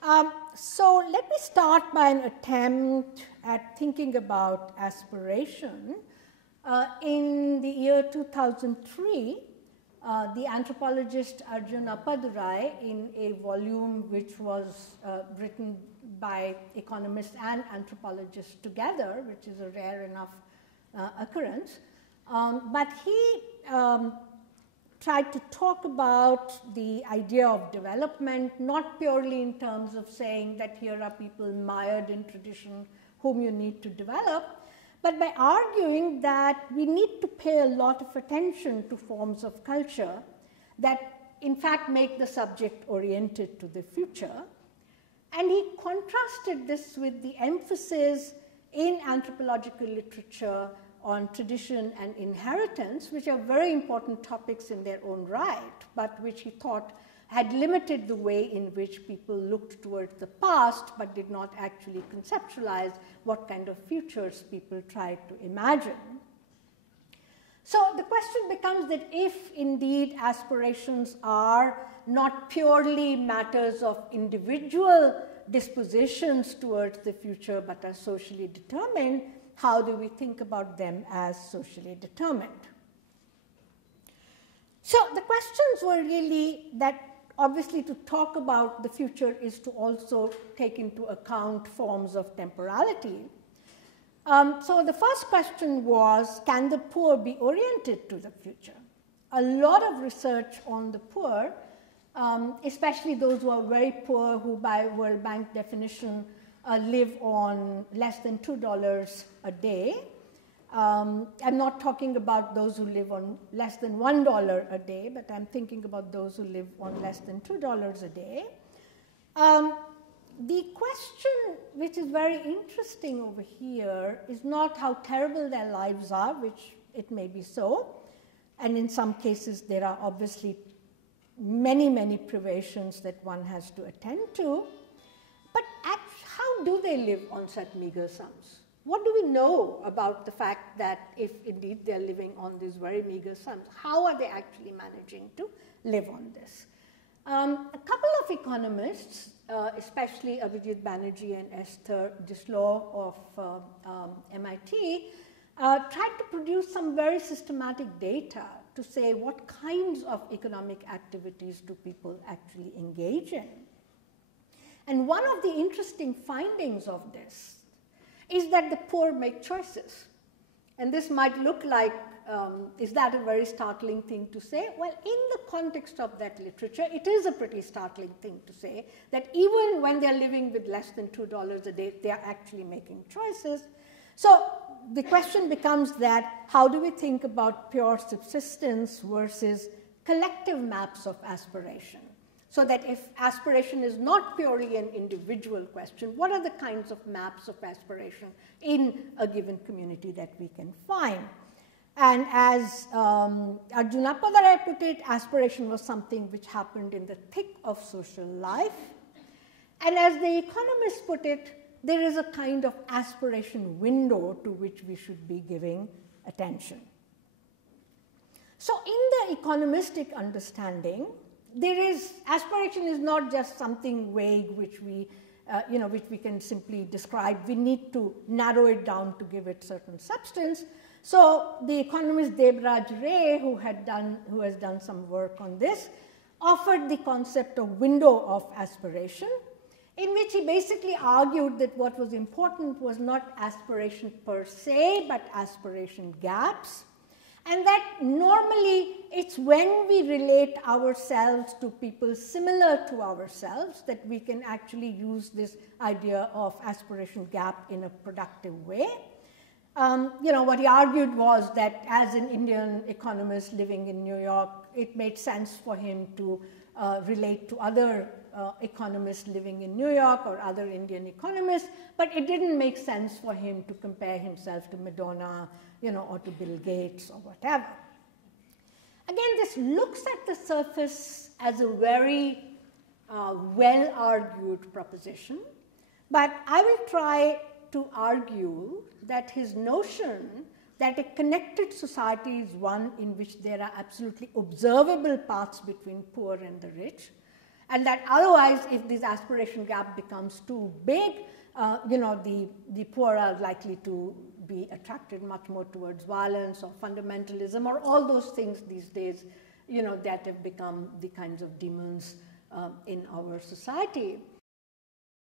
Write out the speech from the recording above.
So let me start by an attempt at thinking about aspiration. In the year 2003, the anthropologist Arjun Appadurai, in a volume which was written by economists and anthropologists together, which is a rare enough occurrence, but he tried to talk about the idea of development, not purely in terms of saying that here are people mired in tradition whom you need to develop, but by arguing that we need to pay a lot of attention to forms of culture that in fact make the subject oriented to the future. And he contrasted this with the emphasis in anthropological literature on tradition and inheritance, which are very important topics in their own right, but which he thought had limited the way in which people looked towards the past, but did not actually conceptualize what kind of futures people tried to imagine. So the question becomes that if indeed aspirations are not purely matters of individual dispositions towards the future, but are socially determined, how do we think about them as socially determined? So the questions were really that obviously to talk about the future is to also take into account forms of temporality. So the first question was, can the poor be oriented to the future? A lot of research on the poor, especially those who are very poor, who by World Bank definition live on less than $2 a day. I'm not talking about those who live on less than $1 a day, but I'm thinking about those who live on less than $2 a day. The question which is very interesting over here is not how terrible their lives are, which it may be so, and in some cases there are obviously many, many privations that one has to attend to, but how do they live on such meager sums? What do we know about the fact that if indeed they're living on these very meager sums, how are they actually managing to live on this? A couple of economists, especially Abhijit Banerjee and Esther Dislow of MIT, tried to produce some very systematic data to say what kinds of economic activities do people actually engage in. And one of the interesting findings of this is that the poor make choices. And this might look like, is that a very startling thing to say? Well, in the context of that literature, it is a pretty startling thing to say that even when they're living with less than $2 a day, they're actually making choices. So the question becomes that how do we think about pure subsistence versus collective maps of aspiration? So that if aspiration is not purely an individual question, what are the kinds of maps of aspiration in a given community that we can find? And as Arjun Appadurai put it, aspiration was something which happened in the thick of social life. And as the economists put it, there is a kind of aspiration window to which we should be giving attention. So in the economistic understanding, aspiration is not just something vague which we can simply describe. We need to narrow it down to give it certain substance. So the economist Debraj Ray, who has done some work on this, offered the concept of window of aspiration, in which he basically argued that what was important was not aspiration per se, but aspiration gaps. And that normally it's when we relate ourselves to people similar to ourselves that we can actually use this idea of aspiration gap in a productive way. What he argued was that as an Indian economist living in New York, it made sense for him to relate to other economists living in New York or other Indian economists, but it didn't make sense for him to compare himself to Madonna, or to Bill Gates or whatever. Again, this looks at the surface as a very well-argued proposition, but I will try to argue that his notion that a connected society is one in which there are absolutely observable paths between poor and the rich, And that otherwise, if this aspiration gap becomes too big, the poor are likely to be attracted much more towards violence or fundamentalism or all those things these days, that have become the kinds of demons in our society.